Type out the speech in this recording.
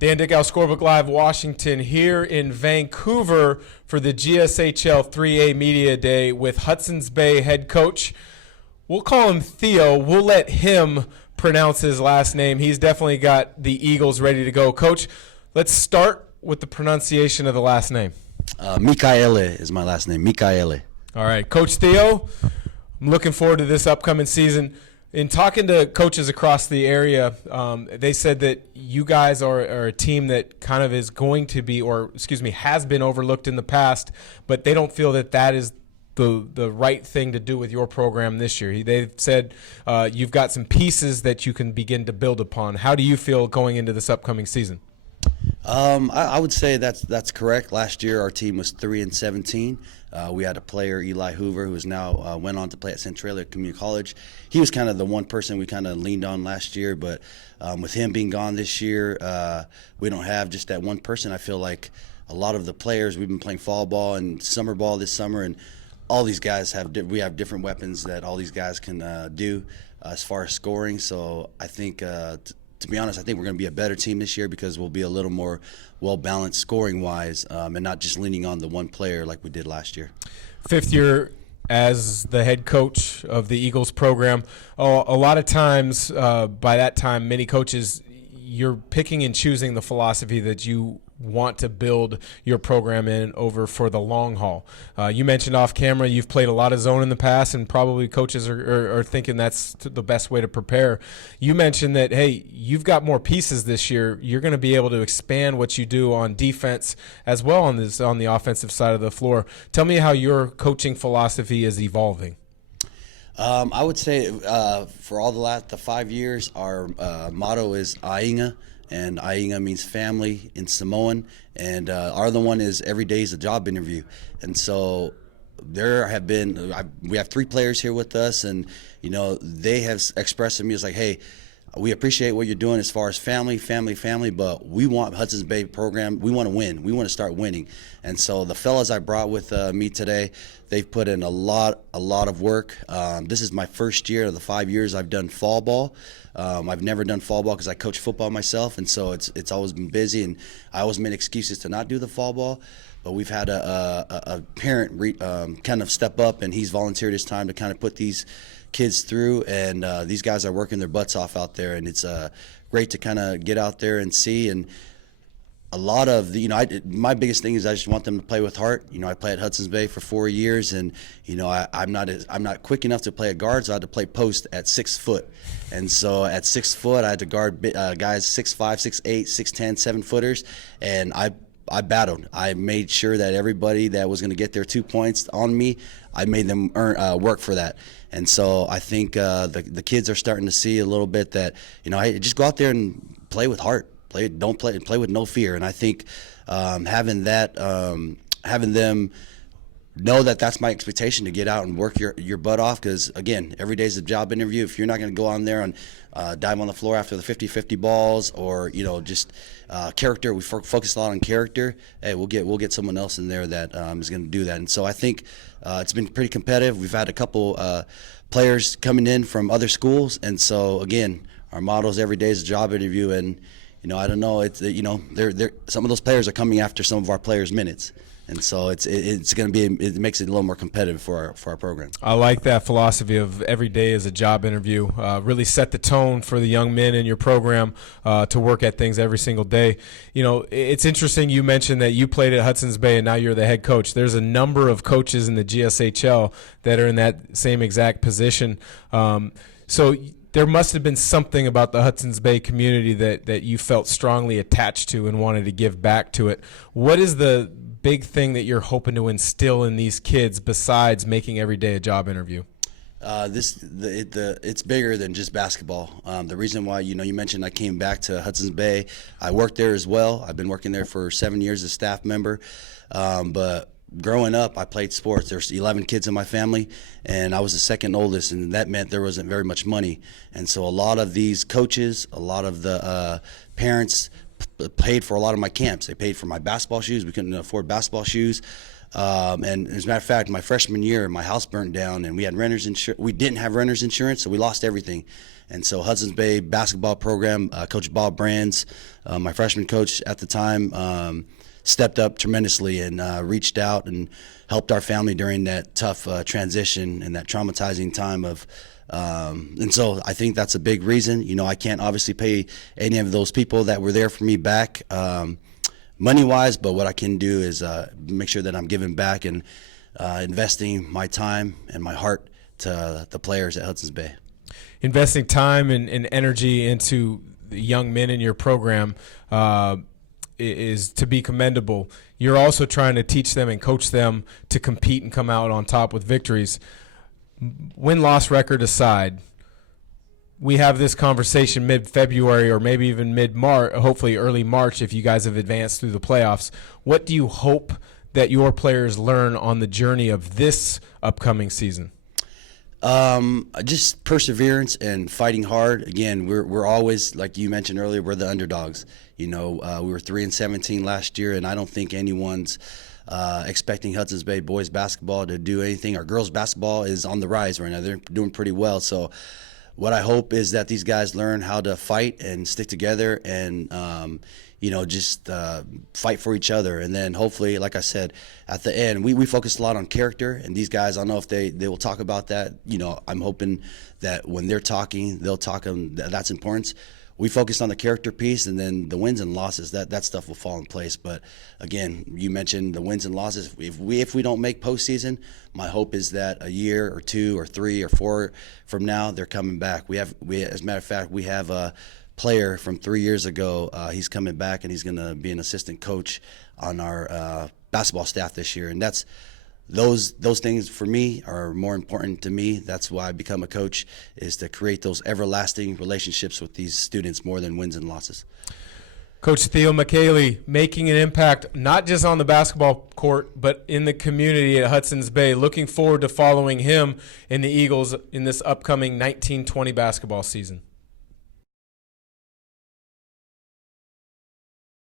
Dan Dickau, Scorebook Live Washington, here in Vancouver for the GSHL 3A Media Day with Hudson's Bay head coach. We'll call him Theo. We'll let him pronounce his last name. He's definitely got the Eagles ready to go. Coach, let's start with the pronunciation of the last name. Mikaele is my last name, Mikaele. All right, Coach Theo, I'm looking forward to this upcoming season. In talking to coaches across the area, they said that you guys are a team that kind of is going to be, has been overlooked in the past, but they don't feel that that is the right thing to do with your program this year. They've said you've got some pieces that you can begin to build upon. How do you feel going into this upcoming season? I would say that's correct. Last year our team was 3-17. We had a player, Eli Hoover, who is now went on to play at Centralia Community College. He was kind of the one person we kind of leaned on last year, but with him being gone this year, we don't have just that one person. I feel like a lot of the players, we've been playing fall ball and summer ball this summer, and all these guys we have different weapons that all these guys can do as far as scoring. So I think to be honest, I think we're going to be a better team this year because we'll be a little more well-balanced scoring-wise and not just leaning on the one player like we did last year. Fifth year as the head coach of the Eagles program. A lot of times, by that time, many coaches, you're picking and choosing the philosophy that you want to build your program in over for the long haul. You mentioned off camera you've played a lot of zone in the past, and probably coaches are thinking that's the best way to prepare. You mentioned that, hey, you've got more pieces this year. You're going to be able to expand what you do on defense as well on the offensive side of the floor. Tell me how your coaching philosophy is evolving. I would say for all the 5 years, our motto is Ainga. And Ainga means family in Samoan, and our other one is every day is a job interview. And so there have been we have 3 players here with us, and they have expressed to me, it's like, hey, we appreciate what you're doing as far as family, but we want Hudson's Bay program. We want to win. We want to start winning. And so the fellas I brought with me today, they've put in a lot of work. This is my first year of the 5 years I've done fall ball. I've never done fall ball because I coach football myself, and so it's always been busy, and I always made excuses to not do the fall ball. But we've had a parent kind of step up, and he's volunteered his time to kind of put these kids through, and these guys are working their butts off out there, and it's great to kind of get out there and see. And a lot of my biggest thing is I just want them to play with heart. I played at Hudson's Bay for 4 years, and I'm not quick enough to play a guard, so I had to play post at 6 foot. And so at 6 foot, I had to guard guys 6'5", 6'8", 6'10", 7-footers, and I battled. I made sure that everybody that was going to get their 2 points on me, I made them work for that. And so I think the kids are starting to see a little bit that hey, just go out there and play with heart. Play with no fear. And I think having them know that that's my expectation, to get out and work your butt off, because again, every day's a job interview. If you're not going to go on there and dive on the floor after the 50-50 balls, or just character, we focus a lot on character. Hey, we'll get someone else in there that is going to do that. And so I think it's been pretty competitive. We've had a couple players coming in from other schools, and so again, our motto is every day is a job interview. And I don't know. It's they're some of those players are coming after some of our players' minutes, and so it's going to be, it makes it a little more competitive for our program. I like that philosophy of every day is a job interview. Really set the tone for the young men in your program to work at things every single day. It's interesting you mentioned that you played at Hudson's Bay and now you're the head coach. There's a number of coaches in the GSHL that are in that same exact position. So there must have been something about the Hudson's Bay community that you felt strongly attached to and wanted to give back to it. What is the big thing that you're hoping to instill in these kids besides making every day a job interview? It's bigger than just basketball. The reason why, you mentioned I came back to Hudson's Bay, I worked there as well. I've been working there for 7 years as a staff member, but growing up, I played sports. There's 11 kids in my family, and I was the second oldest, and that meant there wasn't very much money. And so a lot of these coaches, a lot of the parents paid for a lot of my camps. They paid for my basketball shoes. We couldn't afford basketball shoes. And as a matter of fact, my freshman year, my house burnt down, and we had renters insurance. We didn't have renters insurance, so we lost everything. And so Hudson's Bay basketball program, Coach Bob Brands, my freshman coach at the time, stepped up tremendously and reached out and helped our family during that tough transition and that traumatizing time of. And so I think that's a big reason. You know, I can't obviously pay any of those people that were there for me back money-wise, but what I can do is make sure that I'm giving back and investing my time and my heart to the players at Hudson's Bay. Investing time and energy into the young men in your program is to be commendable. You're also trying to teach them and coach them to compete and come out on top with victories. Win-loss record aside, we have this conversation mid-February or maybe even mid-March, hopefully early March if you guys have advanced through the playoffs. What do you hope that your players learn on the journey of this upcoming season? Just perseverance and fighting hard. Again, we're always, like you mentioned earlier, we're the underdogs. You know, we were 3-17 last year, and I don't think anyone's expecting Hudson's Bay boys basketball to do anything. Our girls basketball is on the rise right now. They're doing pretty well. So what I hope is that these guys learn how to fight and stick together and, you know, just fight for each other. And then hopefully, like I said, at the end, we focus a lot on character. And these guys, I don't know if they will talk about that. You know, I'm hoping that when they're talking, they'll talk that's important. We focused on the character piece, and then the wins and losses, that stuff will fall in place. But again, you mentioned the wins and losses. If we don't make postseason, my hope is that a year or 2 or 3 or 4 from now, they're coming back. As a matter of fact, we have a player from 3 years ago. He's coming back, and he's going to be an assistant coach on our basketball staff this year. And that's those things for me are more important to me. That's why I become a coach, is to create those everlasting relationships with these students more than wins and losses. Coach Theo Mikaele making an impact not just on the basketball court but in the community at Hudson's Bay. Looking forward to following him and the Eagles in this upcoming 1920 basketball season.